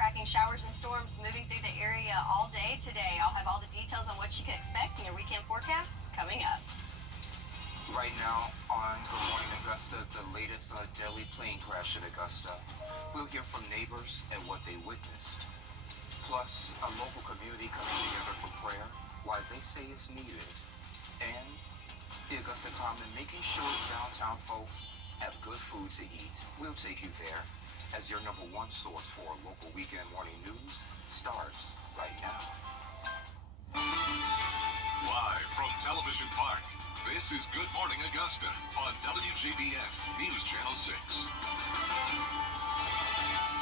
tracking showers and storms moving through the area all day today. I'll have all the details on what you can expect in your weekend forecast coming up. Right now on Good Morning Augusta, the latest on a deadly plane crash in Augusta. We'll hear from neighbors and what they witnessed. Plus, a local community coming together for prayer, why they say it's needed. And the Augusta Common making sure downtown folks have good food to eat. We'll take you there as your #1 source for local weekend morning news starts right now. Live from Television Park, this is Good Morning Augusta on WJBF News Channel 6.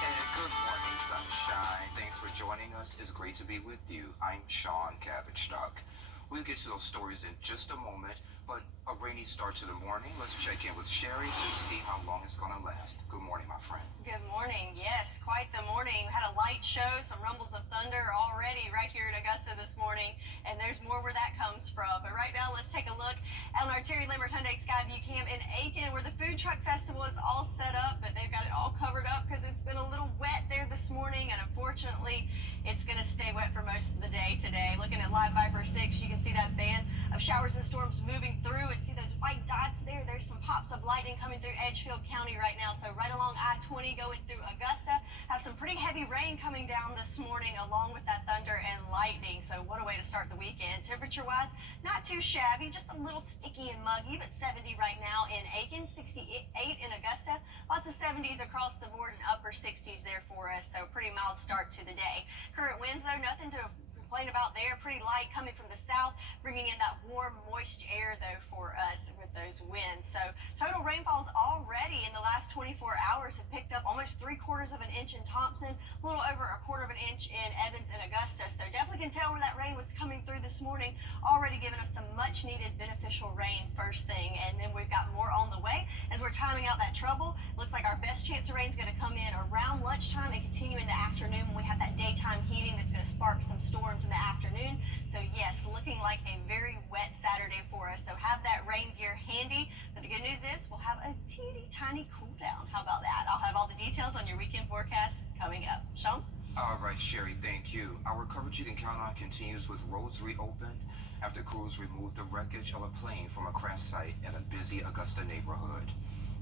And good morning, sunshine. Thanks for joining us. It's great to be with you. I'm Sean Cabbage-Stock. We'll get to those stories in just a moment, but a rainy start to the morning. Let's check in with Sherry to see how long it's going to last. Good morning, my friend. Good morning. Yes, quite the morning. We had a light show, some rumbles of thunder already right here in Augusta this morning, and there's more where that comes from. But right now, let's take a look on our Terry Lambert Hyundai Skyview Cam in Aiken, where the Food Truck Festival is all set up, but they've got it all covered up because it's been a little wet there this morning, and unfortunately, it's going to stay wet for most of the day today. Looking at Live Viper 6, you can see that band of showers and storms moving through, and see those white dots there. There's some pops of lightning coming through Edgefield County right now, so right along I-20 going through Augusta. Have some pretty heavy rain coming down this morning along with that thunder and lightning, so what a way to start the weekend. Temperature-wise, not too shabby, just a little sticky and muggy, but 70 right now in Aiken, 68 in Augusta. Lots of 70s across the board and upper 60s there for us, so pretty mild start to the day. Current winds, though, nothing to complain about there. Pretty light coming from the south, bringing in that warm, moist air, though, for us with those winds. So total rainfalls already in the last 24 hours have picked up almost 3/4 of an inch in Thompson, a little over 1/4 of an inch in Evans and Augusta. So definitely can tell where that rain was coming through this morning, already giving us some much needed beneficial rain first thing. And then we've got more on the way as we're timing out that trouble. Looks like our best chance of rain is going to come in around lunchtime and continue in the afternoon when we have that daytime heating that's going to spark some storms in the afternoon. So yes, looking like a very wet Saturday for us. So have that rain gear handy. But the good news is we'll have a teeny tiny cool down. How about that? I'll have all the details on your weekend forecast coming up. Sean? All right, Sherry, thank you. Our coverage you can count on continues with roads reopened after crews removed the wreckage of a plane from a crash site in a busy Augusta neighborhood.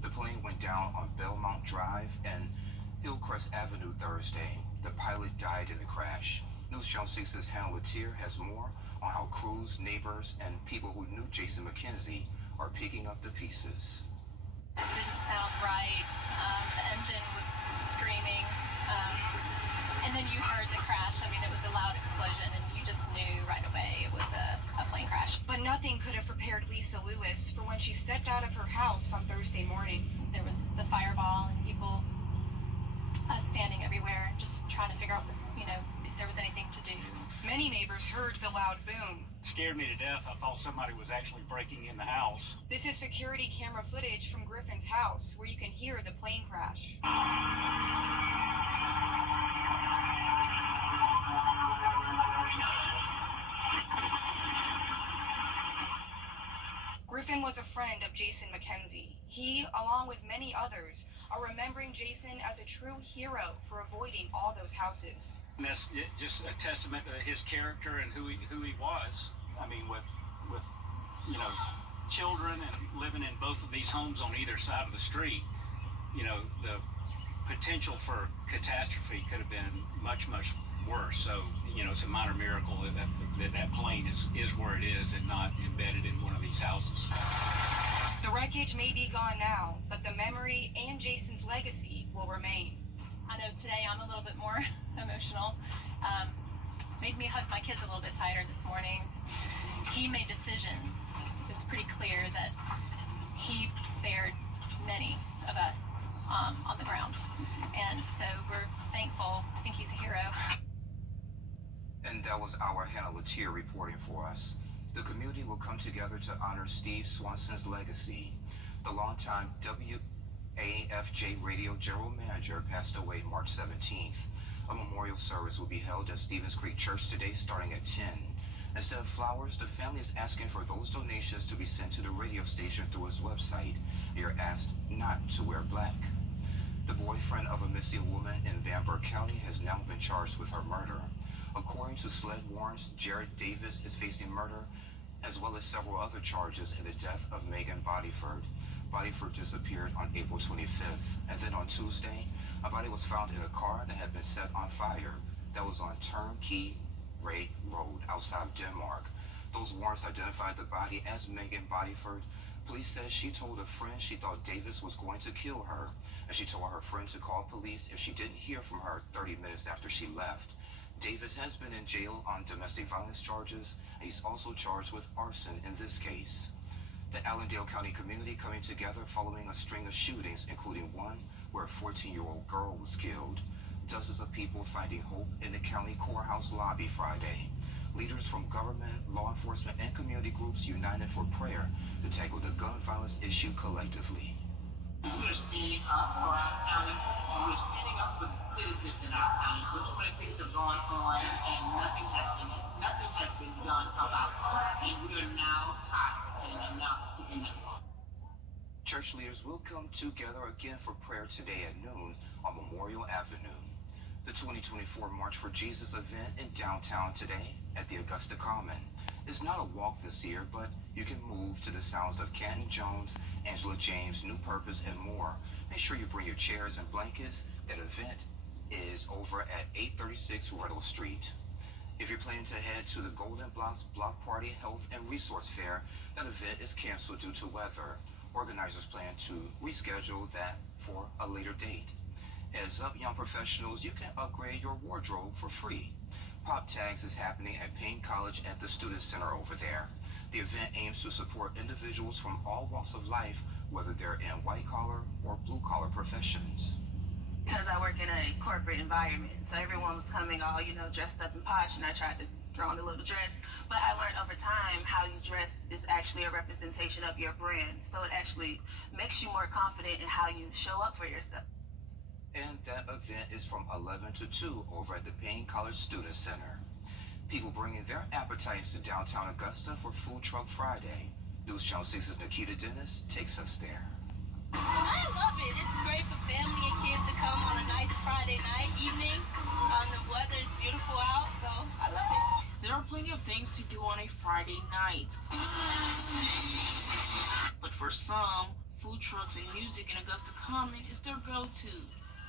The plane went down on Belmont Drive and Hillcrest Avenue Thursday. The pilot died in the crash. News Channel 6's Hannah Latier has more on how crews, neighbors, and people who knew Jason McKenzie are picking up the pieces. It didn't sound right. The engine was screaming. And then you heard the crash. I mean, it was a loud explosion, and you just knew right away it was a plane crash. But nothing could have prepared Lisa Lewis for when she stepped out of her house on Thursday morning. There was the fireball and people standing everywhere, just trying to figure out, if there was anything to do. Many neighbors heard the loud boom. It scared me to death. I thought somebody was actually breaking in the house. This is security camera footage from Griffin's house, where you can hear the plane crash. Griffin was a friend of Jason McKenzie. He, along with many others, are remembering Jason as a true hero for avoiding all those houses. And that's just a testament to his character and who he was. I mean, with children and living in both of these homes on either side of the street, the potential for catastrophe could have been much, much worse. So, it's a minor miracle that plane is where it is and not embedded in one of these houses. The wreckage may be gone now, but the memory and Jason's legacy will remain. I know today I'm a little bit more emotional. Made me hug my kids a little bit tighter this morning. He made decisions. It was pretty clear that he spared many of us on the ground. And so we're thankful. I think he's a hero. And that was our Hannah Latier reporting for us. The community will come together to honor Steve Swanson's legacy. The longtime WAFJ radio general manager passed away March 17th. A memorial service will be held at Stevens Creek Church today starting at 10. Instead of flowers, the family is asking for those donations to be sent to the radio station through its website. They are asked not to wear black. The boyfriend of a missing woman in Bamberg County has now been charged with her murder. According to SLED warrants, Jared Davis is facing murder as well as several other charges in the death of Megan Bodyford. Bodyford disappeared on April 25th, and then on Tuesday, a body was found in a car that had been set on fire that was on Turnkey Ray Road outside of Denmark. Those warrants identified the body as Megan Bodyford. Police said she told a friend she thought Davis was going to kill her, and she told her friend to call police if she didn't hear from her 30 minutes after she left. Davis has been in jail on domestic violence charges, and he's also charged with arson in this case. The Allendale County community coming together following a string of shootings, including one where a 14-year-old girl was killed. Dozens of people finding hope in the county courthouse lobby Friday. Leaders from government, law enforcement, and community groups united for prayer to tackle the gun violence issue collectively. We're standing up for our county, and we're standing up for the citizens in our county. But too many things have gone on, and nothing has been done about it. And we are now tired, and enough is enough. Church leaders will come together again for prayer today at noon on Memorial Avenue. The 2024 March for Jesus event in downtown today at the Augusta Common is not a walk this year, but you can move to the sounds of Canton Jones, Angela James, New Purpose, and more. Make sure you bring your chairs and blankets. That event is over at 836 Riddle Street. If you're planning to head to the Golden Blocks Block Party Health and Resource Fair, that event is canceled due to weather. Organizers plan to reschedule that for a later date. Heads up, young professionals, you can upgrade your wardrobe for free. Pop Tags is happening at Payne College at the Student Center over there. The event aims to support individuals from all walks of life, whether they're in white-collar or blue-collar professions. Because I work in a corporate environment, so everyone was coming all, dressed up and posh, and I tried to throw on a little dress. But I learned over time how you dress is actually a representation of your brand, so it actually makes you more confident in how you show up for yourself. And that event is from 11 to 2 over at the Payne College Student Center. People bringing their appetites to downtown Augusta for Food Truck Friday. News Channel 6's Nikita Dennis takes us there. I love it. It's great for family and kids to come on a nice Friday night, evening. The weather is beautiful out, so I love it. There are plenty of things to do on a Friday night. But for some, food trucks and music in Augusta Common is their go-to.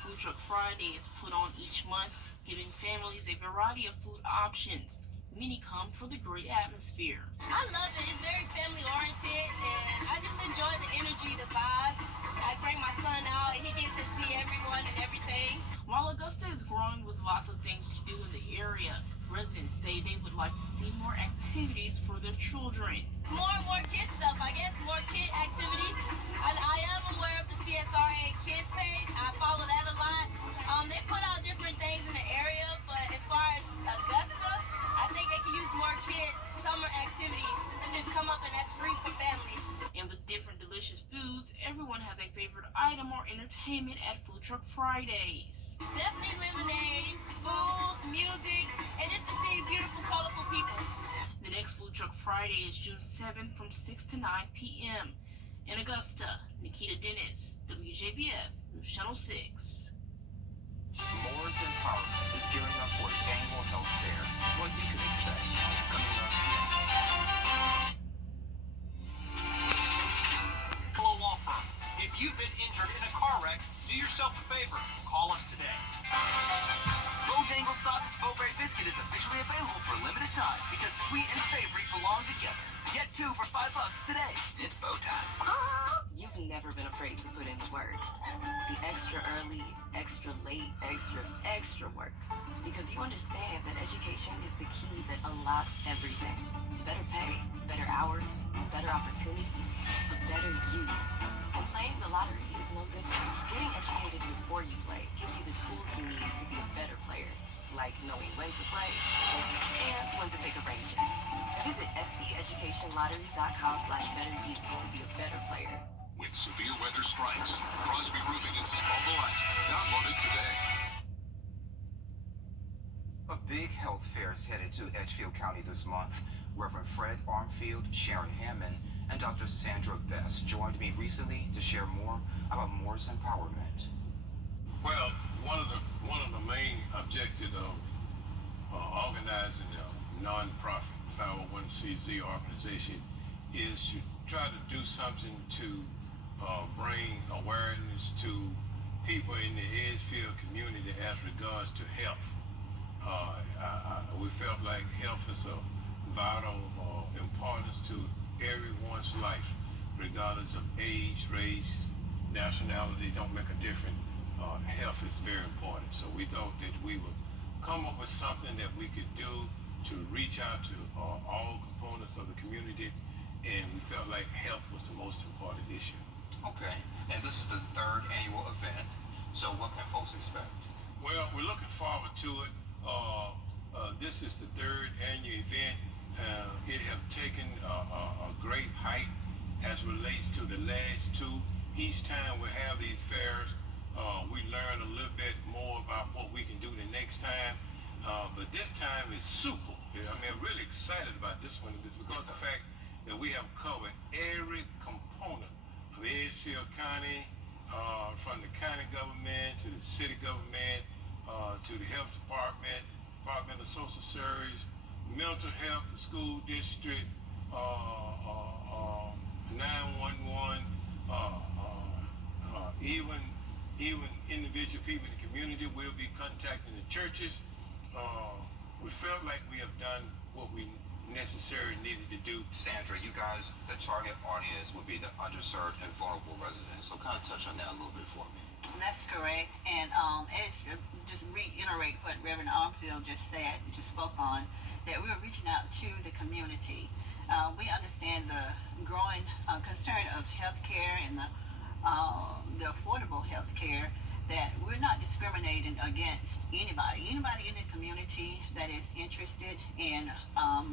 Food Truck Friday is put on each month, giving families a variety of food options. Many come for the great atmosphere. I love it. It's very family-oriented, and I just enjoy the energy, the vibes. I bring my son out, and he gets to see everyone and everything. While Augusta is growing with lots of things to do in the area, residents say they would like to see more activities for their children. More and more kid stuff, I guess, more kid activities. I am aware of the CSRA Kids page. I follow that a lot. They put out different things in the area, but as far as Augusta, I think they can use more kids' summer activities to just come up, and that's free for families. And with different delicious foods, everyone has a favorite item or entertainment at Food Truck Fridays. Definitely lemonades, food, music, and just to see beautiful, colorful people. The next Food Truck Friday is June 7th from 6 to 9 p.m. In Augusta, Nikita Dennis, WJBF, News Channel 6. Moore's Empowerment is gearing up for its annual health fair. What you can expect coming up next. Hello, law firm. If you've been injured in a car wreck, do yourself a favor. Call us today. Bojangles Sausage Bowberry Biscuit is officially available for a limited time because sweet and savory belong together. Get 2 for $5 today. It's bow time. You've never been afraid to put in the work. The extra early, extra late, extra work. Because you understand that education is the key that unlocks everything. Better pay, better hours, better opportunities, a better you. And playing the lottery is no different. Getting educated before you play gives you the tools you need to be a better player. Like knowing when to play and when to take a rain check. Visit sceducationlottery.com/betteryou to be a better player. When severe weather strikes, Crosby Roofing is mobile app. Download it today. A big health fair is headed to Edgefield County this month. Reverend Fred Armfield, Sharon Hammond, and Dr. Sandra Best joined me recently to share more about Moore's Empowerment. Well, one of the main objectives of organizing a non-profit 501c organization is to try to do something to bring awareness to people in the Edgefield community as regards to health. We felt like health is a vital importance to everyone's life, regardless of age, race, nationality, don't make a difference. Health is very important. So we thought that we would come up with something that we could do to reach out to all components of the community, and we felt like health was the most important issue. Okay, and this is the 3rd annual event, so what can folks expect? Well, we're looking forward to it. This is the 3rd annual event. It has taken a great height as relates to the last 2. Each time we have these fairs, we learn a little bit more about what we can do the next time. But this time is super. I mean, I'm really excited about this one because of the fact that we have covered every component of Edgefield County, from the county government to the city government, to the health department, Department of Social Service, mental health, the school district, 911, even individual people in the community will be contacting the churches. We felt like we have done what we necessarily needed to do. Sandra, you guys, the target audience would be the underserved and vulnerable residents, so kind of touch on that a little bit for me. That's correct, and it's just reiterate what Reverend Armfield just said, just spoke on, that we're reaching out to the community. We understand the growing concern of healthcare and the affordable healthcare, that we're not discriminating against anybody in the community that is interested in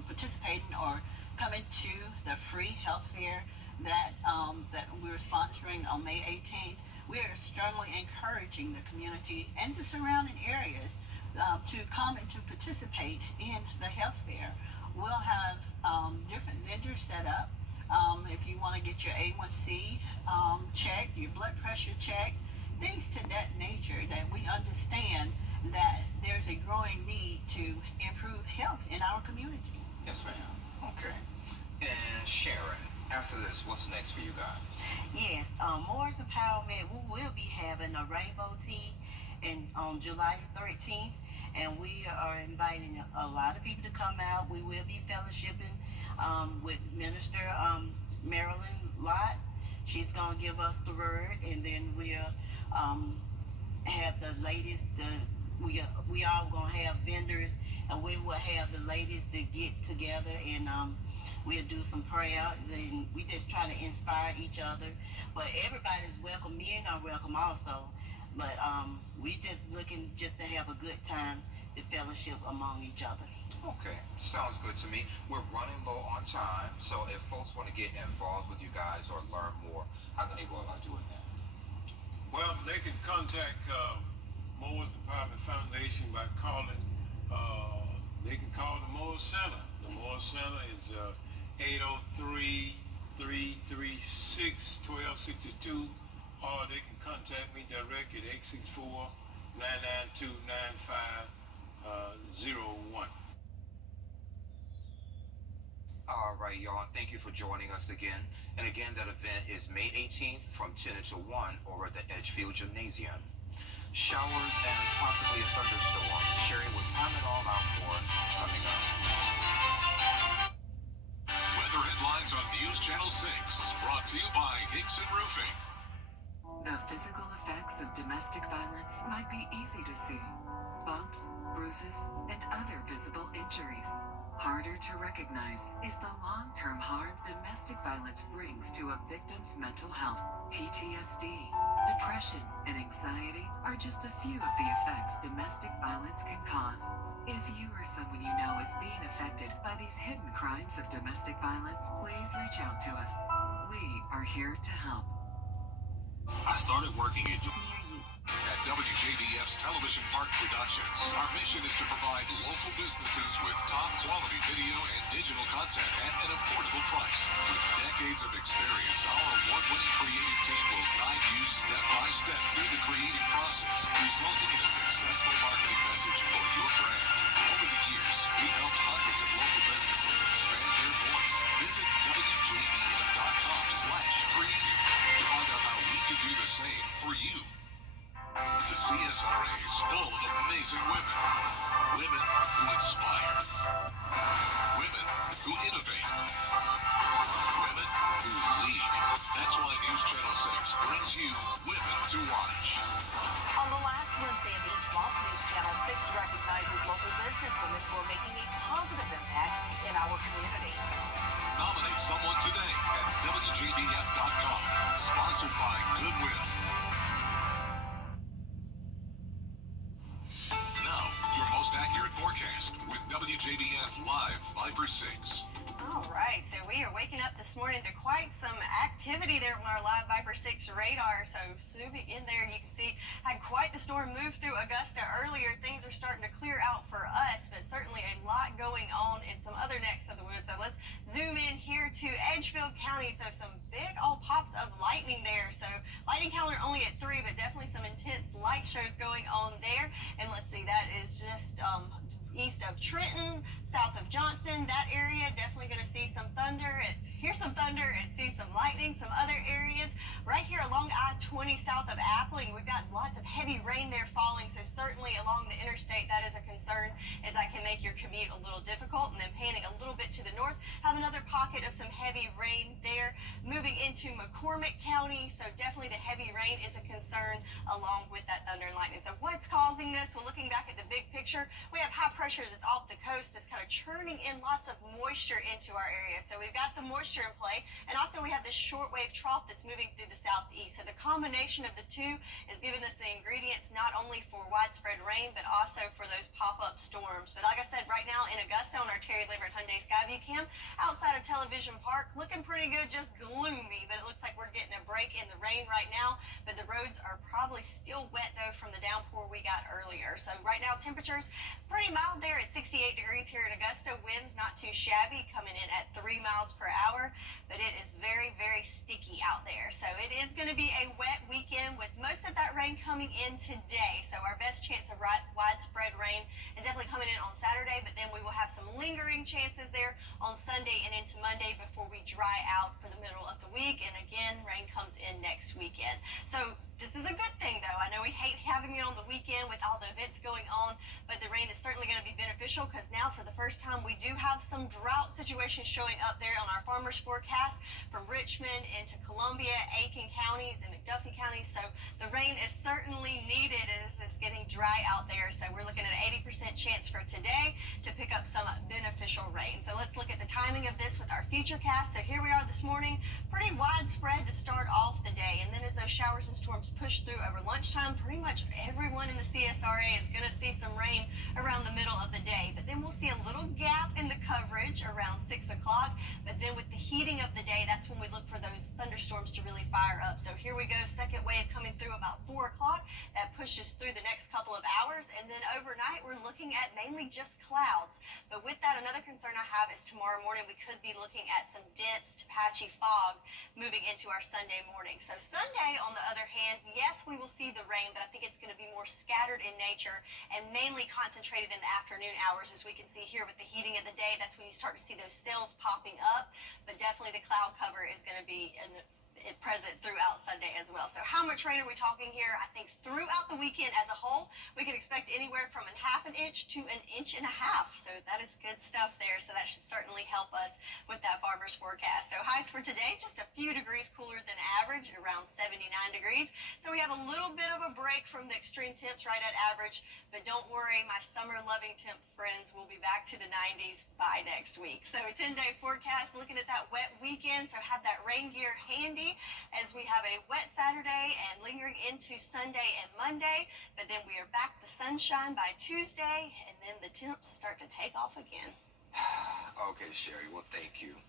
participating or coming to the free health fair that we're sponsoring on May 18th. We are strongly encouraging the community and the surrounding areas to come and to participate in the health fair. We'll have different vendors set up. If you want to get your A1C checked, your blood pressure checked, things to that nature, that we understand that there's a growing need to improve health in our community. Yes, ma'am. Okay. And Sharon, after this, what's next for you guys? Yes, Moore's Empowerment, we will be having a rainbow tea on July 13th, and we are inviting a lot of people to come out. We will be fellowshipping with Minister Marilyn Lott. She's going to give us the word, and then we'll have the ladies, we all going to have vendors, and we will have the ladies to get together, and we'll do some prayer, and we just try to inspire each other. But everybody's welcome. Men are welcome also. But we just looking just to have a good time, to fellowship among each other. Okay, sounds good to me. We're running low on time, so if folks want to get involved with you guys or learn more, how can they go about doing that? Well, they can contact Moore's Empowerment Foundation by calling. They can call the Moore Center. The Moore Center is 803-336-1262, or they can contact me direct at 864-992-9501. All right, y'all. Thank you for joining us again. And again, that event is May 18th from 10 until 1 over at the Edgefield Gymnasium. Showers and possibly a thunderstorm. Sherry will time it all out for us coming up. Weather headlines on News Channel 6, brought to you by Hickson Roofing. The physical effects of domestic violence might be easy to see. Bumps, bruises, and other visible injuries. Harder to recognize is the long-term harm domestic violence brings to a victim's mental health. PTSD, depression, and anxiety are just a few of the effects domestic violence can cause. If you or someone you know is being affected by these hidden crimes of domestic violence, please reach out to us. We are here to help. I started working at WJBF's Television Park Productions. Our mission is to provide local businesses with top quality video and digital content at an affordable price. With decades of experience, our award-winning creative team will guide you step by step through the creative process, resulting in a successful marketing message for your brand. Over the years, we've helped hundreds of local businesses expand their voice. Visit WJBF.com/creative to find out how we can do the same for you. The CSRA is full of amazing women. Women who inspire. Women who innovate. Women who lead. That's why News Channel 6 brings you Women to Watch. On the last Wednesday of each month, News Channel 6 recognizes local businesswomen who are making a positive impact in our community. Nominate someone today at WJBF.com. Sponsored by Goodwill. Now, your most accurate forecast with WJBF Live Viper 6. All right, so we are waking up this morning to quite some activity there on our Live Viper 6 radar. So zooming in there, you can see had quite the storm move through Augusta earlier. Things are starting to clear out for us, but certainly a lot going on in some other necks of the woods. So let's zoom in here to Edgefield County. So some big old pops of lightning there. So lightning calendar only at 3, but definitely some intense light shows going on there. And let's see, that is just east of Trenton, south of Johnston, that area, definitely going to see some thunder, hear some thunder and see some lightning. Some other areas right here along I-20 south of Appling, we've got lots of heavy rain there falling, so certainly along the interstate that is a concern, as that can make your commute a little difficult. And then panning a little bit to the north, have another pocket of some heavy rain there. Moving into McCormick County, so definitely the heavy rain is a concern along with that thunder and lightning. So what's causing this? Well, looking back at the big picture, we have high pressure that's off the coast that's kind of churning in lots of moisture into our area. So we've got the moisture in play, and also we have this shortwave trough that's moving through the southeast. So the combination of the two is giving us the ingredients not only for widespread rain, but also for those pop-up storms. But like I said, right now in Augusta on our Terry Lambert Hyundai Skyview Cam, outside of Television Park, looking pretty good, just gloomy, but it looks like we're getting a break in the rain right now. But the roads are probably still wet though from the downpour we got earlier. So right now temperatures pretty mild there at 68 degrees here in Augusta. Winds not too shabby, coming in at 3 miles per hour, but it is very, very sticky out there. So it is going to be a wet weekend with most of that rain coming in today. So our best chance of widespread rain is definitely coming in on Saturday, but then we will have some lingering chances there on Sunday and into Monday before we dry out for the middle of the week. And again, rain comes in next weekend. So this is a good thing, though. I know we hate having it on the weekend with all the events going on, but the rain is certainly going to be beneficial, because now for the first time we do have some drought situations showing up there on our farmers forecast from Richmond into Columbia, Aiken counties, and McDuffie counties. So the rain is certainly needed as it's getting dry out there. So we're looking at an 80% chance for today to pick up some beneficial rain. So let's look at the timing of this with our futurecast. So here we are this morning, pretty widespread to start off the day, and then as those showers and storms push through over lunchtime, pretty much everyone in the CSRA is going to see some rain around the middle of the day. But then we'll see a little gap in the coverage around 6 o'clock. But then with the heating of the day, that's when we look for those thunderstorms to really fire up. So here we go, second wave coming through about 4 o'clock. That pushes through the next couple of hours. And then overnight, we're looking at mainly just clouds. But with that, another concern I have is tomorrow morning, we could be looking at some dense to patchy fog moving into our Sunday morning. So Sunday, on the other hand, yes, we will see the rain, but I think it's going to be more scattered in nature and mainly concentrated in the afternoon hours, as we can see here with the heating of the day. That's when you start to see those cells popping up, but definitely the cloud cover is going to be present throughout Sunday as well. So how much rain are we talking here? I think throughout the weekend as a whole, we can expect anywhere from 1/2 inch to 1.5 inches. So that is good stuff there. So that should certainly help us with that farmer's forecast. So highs for today, just a few degrees cooler than average, around 79 degrees. So we have a little bit of a break from the extreme temps right at average, but don't worry, my summer-loving temp friends will be back to the 90s by next week. So a 10-day forecast, looking at that wet weekend, so have that rain gear handy as we have a wet Saturday and lingering into Sunday and Monday, but then we are back to sunshine by Tuesday, and then the temps start to take off again. Okay, Sherry, well, thank you.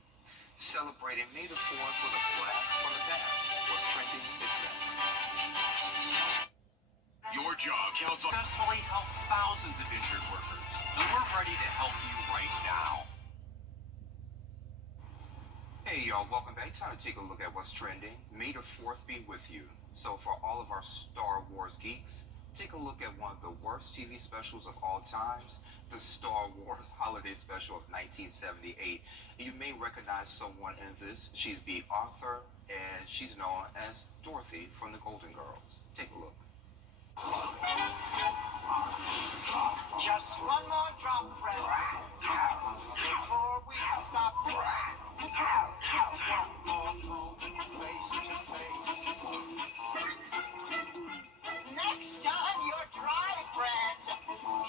Celebrating May the 4th with a blast from the past. What's trending is next. Your job counts on Successfully help thousands of injured workers, and we're ready to help you right now. Hey y'all, welcome back. Time to take a look at what's trending. May the 4th be with you. So for all of our Star Wars geeks, take a look at one of the worst TV specials of all times, the Star Wars Holiday Special of 1978. You may recognize someone in this. She's B. Arthur, and she's known as Dorothy from the Golden Girls. Take a look. Just one more drop, friend, before we stop. One more moment face to face. Next time you're dry, friend,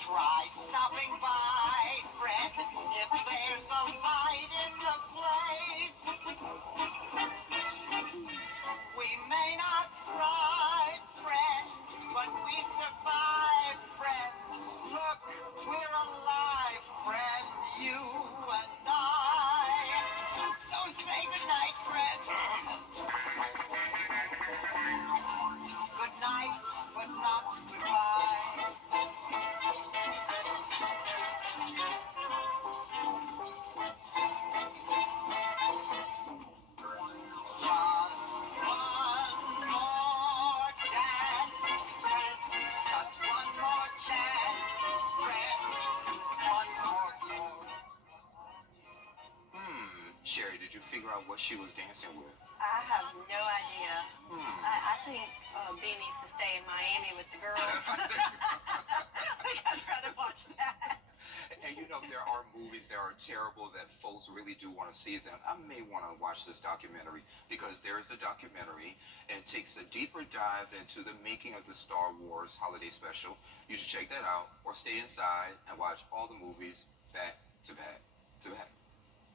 try stopping by, friend, if there's a light in the place. We may not thrive, friend, but we survive, friend. Look, we're alive, friend, you and I. So say goodnight, friend. Good night, but not goodbye. Just one more dance, friend. Just one more chance, friend. One more. Sherry, did you figure out what she was dancing with? I have no idea. I think B needs to stay in Miami with the girls. I think I'd rather watch that. And you know, there are movies that are terrible that folks really do want to see them. I may want to watch this documentary because there is a documentary and takes a deeper dive into the making of the Star Wars Holiday Special. You should check that out or stay inside and watch all the movies back to back to back.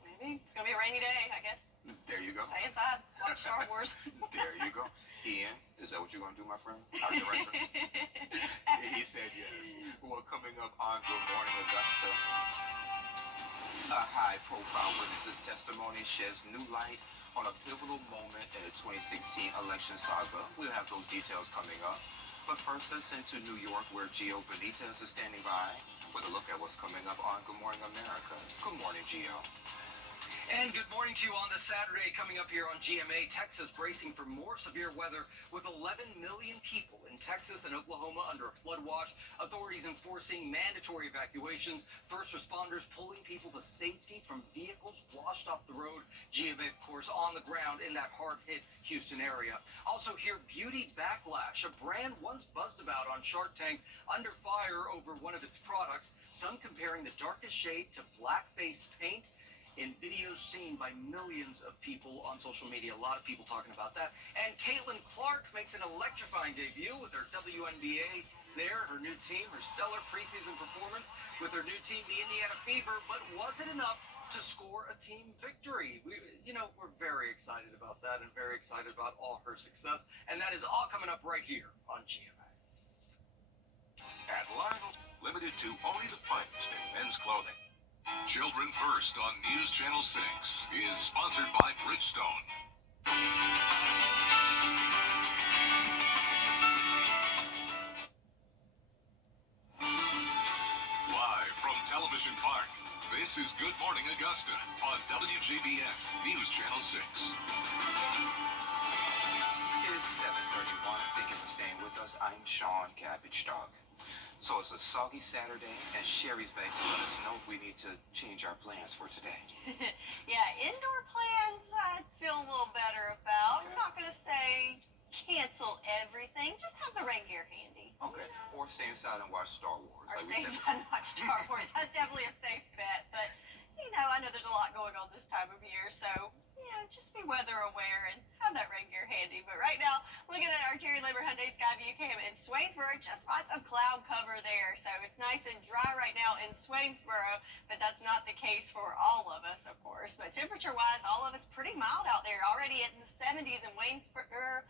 Maybe. It's going to be a rainy day, I guess. There you go. Stay inside. Watch Star Wars. There you go. Ian, is that what you're going to do, my friend? Our director? He said yes. Well, coming up on Good Morning Augusta, a high-profile witness's testimony sheds new light on a pivotal moment in the 2016 election saga. We'll have those details coming up. But first, let's send to New York, where Gio Benitez is standing by with a look at what's coming up on Good Morning America. Good morning, Gio. And good morning to you on this Saturday. Coming up here on GMA, Texas bracing for more severe weather with 11 million people in Texas and Oklahoma under a flood watch. Authorities enforcing mandatory evacuations. First responders pulling people to safety from vehicles washed off the road. GMA, of course, on the ground in that hard-hit Houston area. Also here, beauty backlash. A brand once buzzed about on Shark Tank under fire over one of its products. Some comparing the darkest shade to blackface paint. In videos seen by millions of people on social media. A lot of people talking about that. And Caitlin Clark makes an electrifying debut with her WNBA there, her new team, her stellar preseason performance with her new team, the Indiana Fever. But was it enough to score a team victory? We're very excited about that and very excited about all her success. And that is all coming up right here on GMA. At Lionel, limited to only the finest in men's clothing. Children First on News Channel 6 is sponsored by Bridgestone. Live from Television Park, this is Good Morning Augusta on WJBF News Channel 6. It is 7:31. Thank you for staying with us. I'm Sean Cabbage Dog. So it's a soggy Saturday, and Sherry's back to let us know if we need to change our plans for today. Yeah, indoor plans I feel a little better about. I'm not going to say cancel everything. Just have the rain gear handy. Okay. Or stay inside and watch Star Wars. Or stay inside and watch Star Wars. That's definitely a safe bet. But, I know there's a lot going on this time of year, so, just be weather aware and have that rain gear handy. But right now, looking at our Terry Labor Hyundai Skyview cam in Swainsboro, just lots of cloud cover there. So it's nice and dry right now in Swainsboro, but that's not the case for all of us, of course. But temperature-wise, all of us pretty mild out there. Already in the 70s in Waynesboro,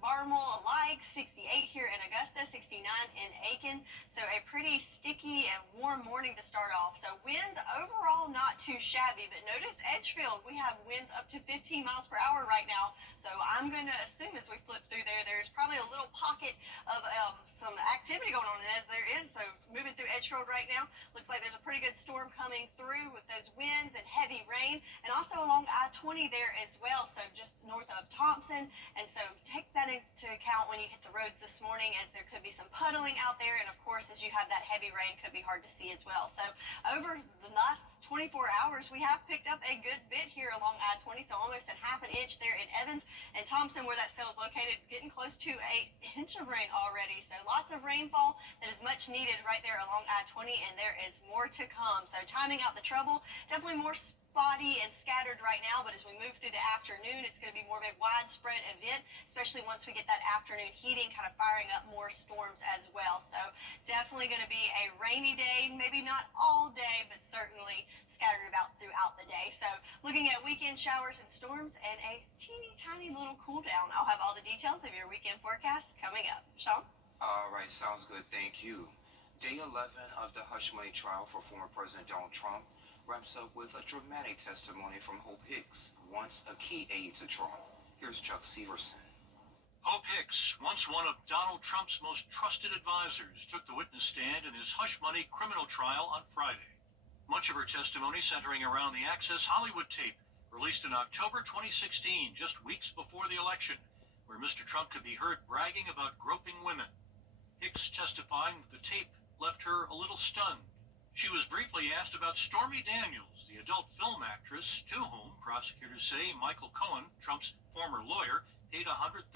Barmel alike, 68 here in Augusta, 69 in Aiken. So a pretty sticky and warm morning to start off. So winds overall not too shabby, but notice Edgefield, we have winds up to 15 miles per hour right now. So I'm going to assume as we flip through there's probably a little pocket of some activity going on, and as there is, so moving through Edgefield right now, looks like there's a pretty good storm coming through with those winds and heavy rain, and also along I I-20 there as well, so just north of Thompson. And so take that into account when you hit the roads this morning, as there could be some puddling out there. And of course, as you have that heavy rain, could be hard to see as well. So over the last 24 hours, we have picked up a good bit here along I-20, so almost a half an inch there in Evans and Thompson, where that cell is located, getting close to an inch of rain already. So lots of rainfall that is much needed right there along I-20, and there is more to come. So timing out the trouble, definitely more spotty and scattered right now, but as we move through the afternoon, it's going to be more of a widespread event, especially once we get that afternoon heating, kind of firing up more storms as well. So definitely going to be a rainy day, maybe not all day, but certainly scattered about throughout the day. So looking at weekend showers and storms and a teeny tiny little cool down. I'll have all the details of your weekend forecast coming up. Sean? All right, sounds good. Thank you. Day 11 of the hush money trial for former President Donald Trump wraps up with a dramatic testimony from Hope Hicks, once a key aide to Trump. Here's Chuck Severson. Hope Hicks, once one of Donald Trump's most trusted advisors, took the witness stand in his hush money criminal trial on Friday. Much of her testimony centering around the Access Hollywood tape, released in October 2016, just weeks before the election, where Mr. Trump could be heard bragging about groping women. Hicks testifying that the tape left her a little stunned. She was briefly asked about Stormy Daniels, the adult film actress, to whom prosecutors say Michael Cohen, Trump's former lawyer, paid $130,000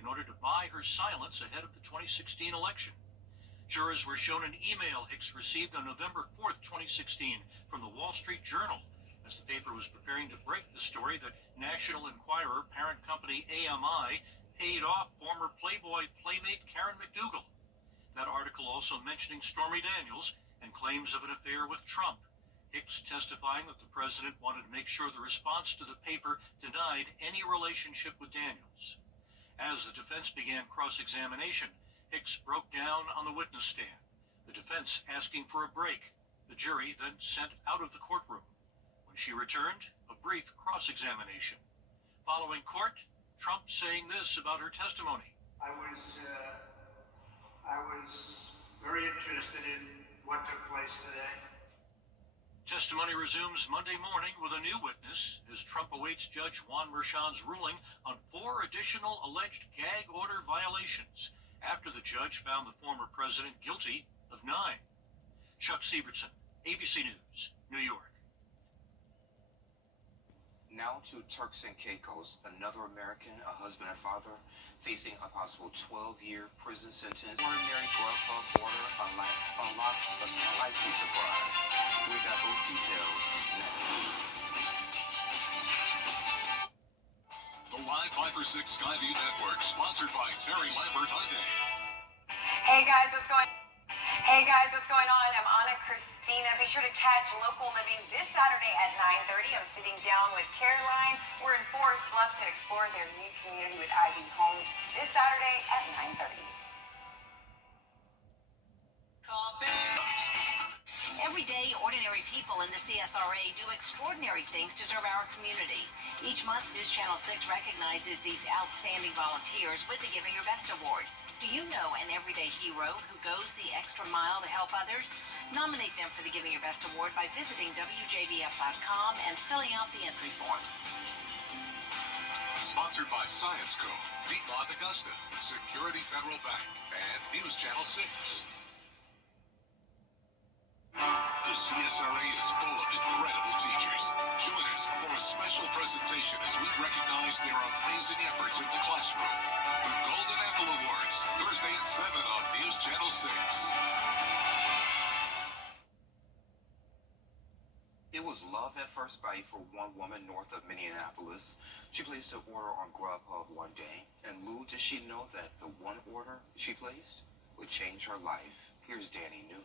in order to buy her silence ahead of the 2016 election. Jurors were shown an email Hicks received on November 4th, 2016, from the Wall Street Journal, as the paper was preparing to break the story that National Enquirer parent company AMI paid off former Playboy playmate Karen McDougal. That article also mentioning Stormy Daniels and claims of an affair with Trump. Hicks testifying that the president wanted to make sure the response to the paper denied any relationship with Daniels. As the defense began cross-examination, Hicks broke down on the witness stand, the defense asking for a break. The jury then sent out of the courtroom. When she returned, a brief cross-examination. Following court, Trump saying this about her testimony. I was very interested in what took place today. Testimony resumes Monday morning with a new witness as Trump awaits Judge Juan Merchan's ruling on 4 additional alleged gag order violations after the judge found the former president guilty of 9. Chuck Severson, ABC News, New York. Now to Turks and Caicos, another American, a husband and father, facing a possible 12-year prison sentence. Ordinary Grubhub order unlocks a slightly surprise. We got those details next. The Live 5 for 6 Skyview Network, sponsored by Terry Lambert Hyundai. Hey guys, what's going on? I'm Anna Christina. Be sure to catch Local Living this Saturday at 9:30. I'm sitting down with Caroline. We're in Forest Bluff to explore their new community with Ivy Homes this Saturday at 9:30. Every day, ordinary people in the CSRA do extraordinary things to serve our community. Each month, News Channel 6 recognizes these outstanding volunteers with the Giving Your Best Award. Do you know an everyday hero who goes the extra mile to help others? Nominate them for the Giving Your Best Award by visiting WJBF.com and filling out the entry form. Sponsored by Science Co., Piedmont Augusta, Security Federal Bank, and News Channel 6. The CSRA is full of incredible teachers. Join us for a special presentation as we recognize their amazing efforts in the classroom. The Golden Apple Awards, Thursday at 7 on News Channel 6. It was love at first bite for one woman north of Minneapolis. She placed an order on Grubhub one day, and little did she know that the one order she placed would change her life. Here's Danny New.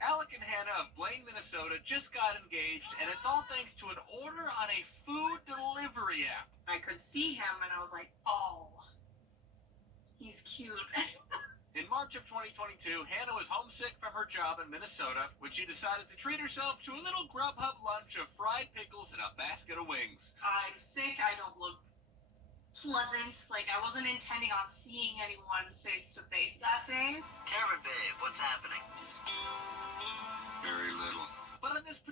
Alec and Hannah of Blaine, Minnesota just got engaged, and it's all thanks to an order on a food delivery app. I could see him, and I was like, oh, he's cute. In March of 2022, Hannah was homesick from her job in Minnesota when she decided to treat herself to a little Grubhub lunch of fried pickles and a basket of wings. I'm sick. I don't look pleasant. Like, I wasn't intending on seeing anyone face to face that day. Karen, babe, what's happening? Very little.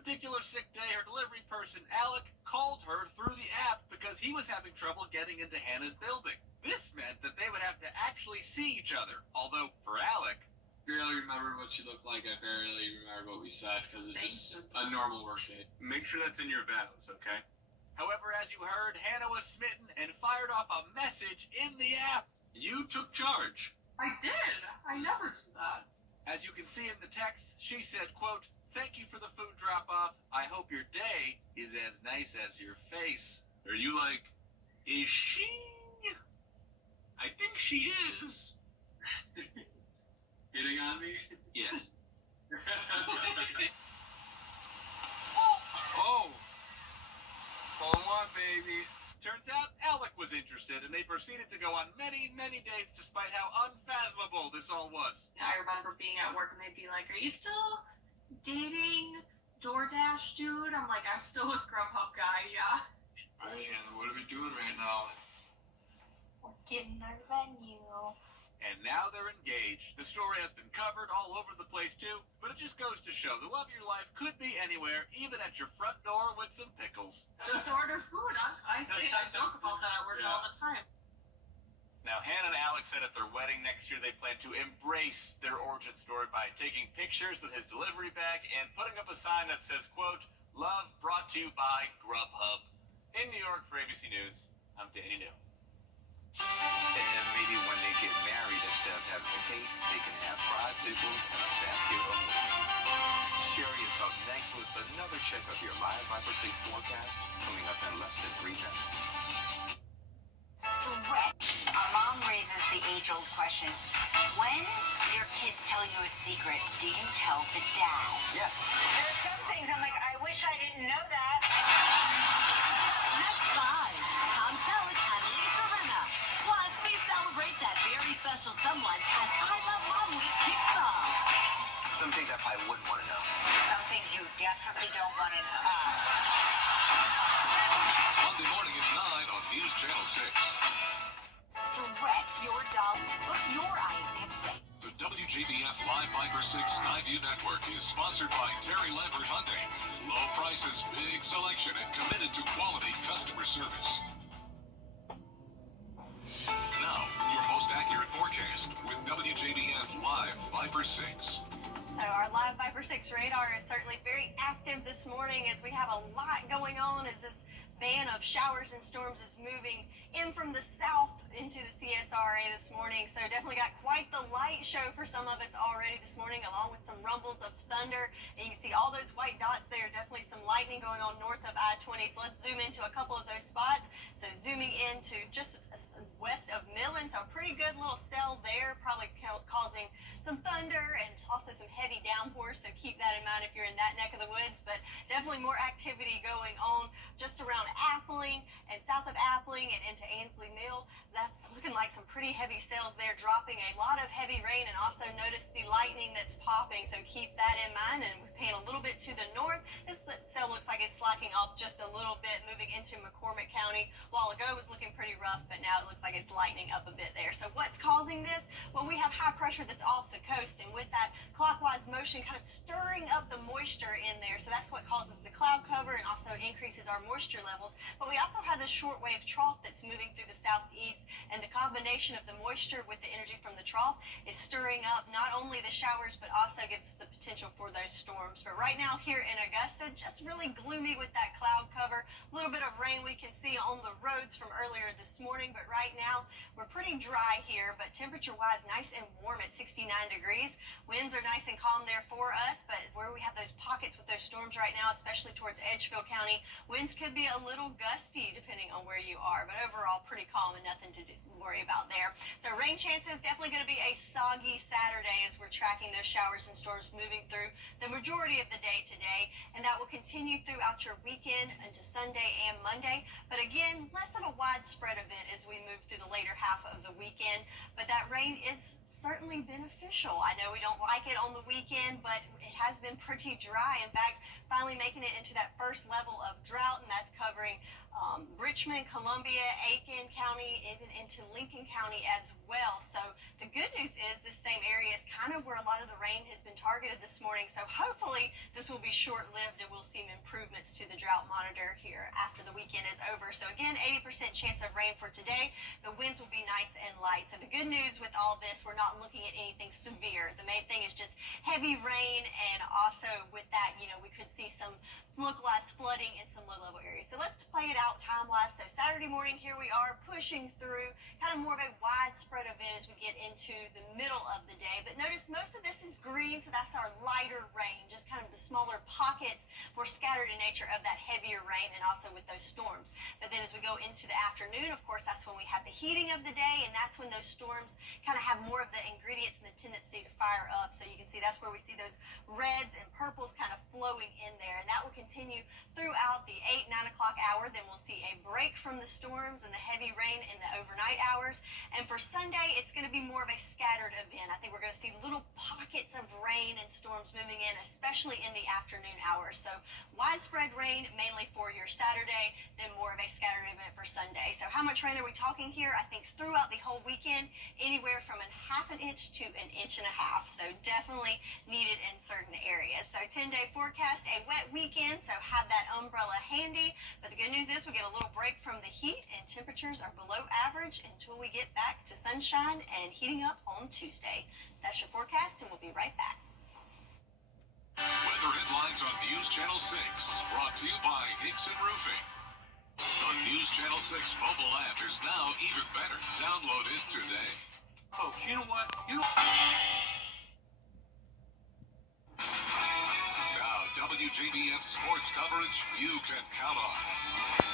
particular sick day, her delivery person, Alec, called her through the app because he was having trouble getting into Hannah's building. This meant that they would have to actually see each other, although for Alec, barely remember what she looked like. I barely remember what we said because it's just a normal work day. make sure that's in your vows, okay? However, as you heard, Hannah was smitten and fired off a message in the app. You took charge. I did. I never do that. As you can see in the text, she said, quote, "Thank you for the food drop-off. I hope your day is as nice as your face." Are you like, is she? I think she is. Hitting on me? Yes. Oh! Call one, baby. Turns out Alec was interested, and they proceeded to go on many, many dates despite how unfathomable this all was. I remember being at work and they'd be like, "Are you still dating DoorDash dude?" I'm like, "I'm still with Grubhub guy, yeah." Man, what are we doing right now? We're getting our venue. And now they're engaged. The story has been covered all over the place too, but it just goes to show the love of your life could be anywhere, even at your front door with some pickles. Just order food. I joke about that at work all the time. Now, Hannah and Alex said at their wedding next year they plan to embrace their origin story by taking pictures with his delivery bag and putting up a sign that says, quote, "Love brought to you by Grubhub." In New York for ABC News, I'm Danny New. And maybe when they get married, instead of having a cake, they can have fried pickles and a basket of lemons. Sherry is up next with another check of your live Viper 6 forecast coming up in less than 3 minutes. Our mom raises the age-old question. When your kids tell you a secret, do you tell the dad? Yes. There are some things I'm like, I wish I didn't know that. Next 5, Tom Selleck and Lisa Rinna. Plus, we celebrate that very special someone as I Love Mom Week kicks off. Some things I probably wouldn't want to know. Some things you definitely don't want to know. Monday morning at 9 on News Channel 6. Stretch your dolls. Book your eye exam today. The WJBF Live Viper 6 Skyview Network is sponsored by Terry Lambert Hyundai. Low prices, big selection, and committed to quality customer service. Now, your most accurate forecast with WJBF Live Viper 6. So our live Viper 6 radar is certainly very active this morning as we have a lot going on as this band of showers and storms is moving in from the south into the CSRA this morning. So definitely got quite the light show for some of us already this morning, along with some rumbles of thunder. And you can see all those white dots there, definitely some lightning going on north of I-20. So let's zoom into a couple of those spots. So zooming into just west of Millen, so a pretty good little cell there, probably causing some thunder and also some heavy downpours, so keep that in mind if you're in that neck of the woods. But definitely more activity going on just around Appling and south of Appling and into Ansley Mill. That's looking like some pretty heavy cells there, dropping a lot of heavy rain, and also notice the lightning that's popping, so keep that in mind. And we're paying a little bit to the north. This cell looks like it's slacking off just a little bit, moving into McCormick County. A while ago it was looking pretty rough, but now it looks like it's lightening up a bit there. So what's causing this? Well, we have high pressure that's off the coast, and with that clockwise motion kind of stirring up the moisture in there. So that's what causes the cloud cover and also increases our moisture levels. But we also have this shortwave trough that's moving through the southeast, and the combination of the moisture with the energy from the trough is stirring up not only the showers, but also gives us the potential for those storms. But right now here in Augusta, just really gloomy with that cloud cover. A little bit of rain we can see on the roads from earlier this morning, but right now we're pretty dry here, but temperature-wise, nice and warm at 69 degrees. Winds are nice and calm there for us, but where we have those pockets with those storms right now, especially towards Edgefield County, winds could be a little gusty depending on where you are, but overall pretty calm and nothing to worry about there. So rain chances, definitely going to be a soggy Saturday as we're tracking those showers and storms moving through the majority of the day today, and that will continue throughout your weekend into Sunday and Monday. But again, less of a widespread event as we move through the later half of the weekend, but that rain is certainly beneficial. I know we don't like it on the weekend, but it has been pretty dry. In fact, finally making it into that first level of drought, and that's covering Richmond, Columbia, Aiken County, even into Lincoln County as well. So the good news is this same area is kind of where a lot of the rain has been targeted this morning. So hopefully this will be short-lived and we'll see improvements to the drought monitor here after the weekend is over. So again, 80% chance of rain for today. The winds will be nice and light. So the good news with all this, we're not looking at anything severe. The main thing is just heavy rain, and also with that, we could see some localized flooding in some low-level areas. So let's play it out time-wise. So Saturday morning, here we are pushing through kind of more of a widespread event as we get into the middle of the day. But notice most of this is green, so that's our lighter rain, just kind of the smaller pockets, more scattered in nature of that heavier rain, and also with those storms. But then as we go into the afternoon, of course, that's when we have the heating of the day, and that's when those storms kind of have more of the ingredients and the tendency to fire up. So you can see that's where we see those reds and purples kind of flowing in there, and that will continue throughout the 8, 9 o'clock hour. Then we'll see a break from the storms and the heavy rain in the overnight hours. And for Sunday, it's going to be more of a scattered event. I think we're going to see little pockets of rain and storms moving in, especially in the afternoon hours. So widespread rain mainly for your Saturday, then more of a scattered event for Sunday. So how much rain are we talking here? I think throughout the whole weekend, anywhere from a half an inch to an inch and a half. So definitely needed in certain areas. So 10-day forecast, a wet weekend, so have that umbrella handy. But the good news is we get a little break from the heat, and temperatures are below average until we get back to sunshine and heating up on Tuesday. That's your forecast, and we'll be right back. Weather headlines on News Channel 6, brought to you by Hickson Roofing. The News Channel 6 mobile app is now even better. Download it today. Folks, you know what? Now, WJBF sports coverage you can count on.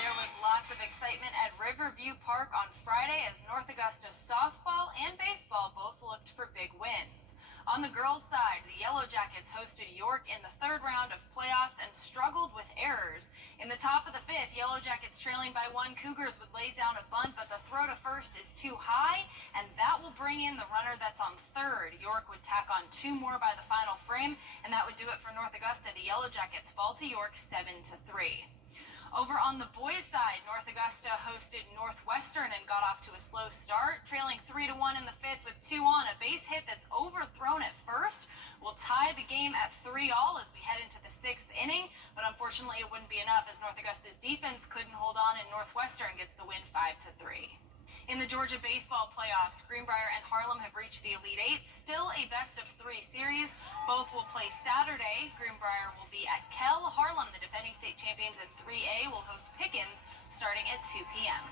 There was lots of excitement at Riverview Park on Friday as North Augusta softball and baseball both looked for big wins. On the girls' side, the Yellow Jackets hosted York in the third round of playoffs and struggled with errors. In the top of the fifth, Yellow Jackets trailing by 1, Cougars would lay down a bunt, but the throw to first is too high, and that will bring in the runner that's on third. York would tack on 2 more by the final frame, and that would do it for North Augusta. The Yellow Jackets fall to York 7-3. Over on the boys' side, North Augusta hosted Northwestern and got off to a slow start, trailing 3-1 in the fifth with 2 on. A base hit that's overthrown at first will tie the game at 3-all as we head into the 6th inning, but unfortunately it wouldn't be enough as North Augusta's defense couldn't hold on, and Northwestern gets the win 5-3. In the Georgia baseball playoffs, Greenbrier and Harlem have reached the Elite Eight, still a best-of-3 series. Both will play Saturday. Greenbrier will be at Kell. Harlem, the defending state champions in 3A, will host Pickens starting at 2 p.m.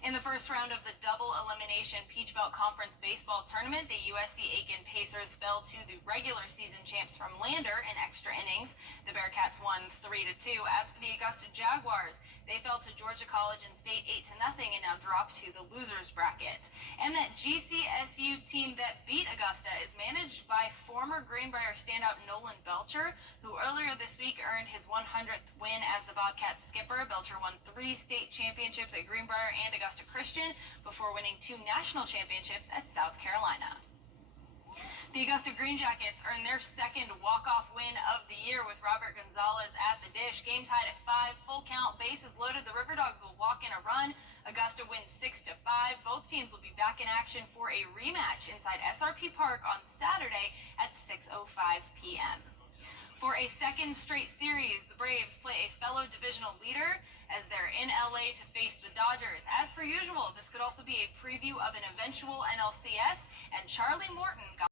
In the first round of the double elimination Peach Belt Conference baseball tournament, the USC Aiken Pacers fell to the regular season champs from Lander in extra innings. The Bearcats won 3-2. As for the Augusta Jaguars, they fell to Georgia College and State 8-0 and now drop to the losers bracket. And that GCSU team that beat Augusta is managed by former Greenbrier standout Nolan Belcher, who earlier this week earned his 100th win as the Bobcats skipper. Belcher won 3 state championships at Greenbrier and Augusta Christian before winning 2 national championships at South Carolina. The Augusta Green Jackets earned their second walk-off win of the year with Robert Gonzalez at the dish. Game tied at 5, full count, bases loaded. The River Dogs will walk in a run. Augusta wins 6-5. Both teams will be back in action for a rematch inside SRP Park on Saturday at 6:05 p.m. For a second straight series, the Braves play a fellow divisional leader as they're in LA to face the Dodgers. As per usual, this could also be a preview of an eventual NLCS, and Charlie Morton got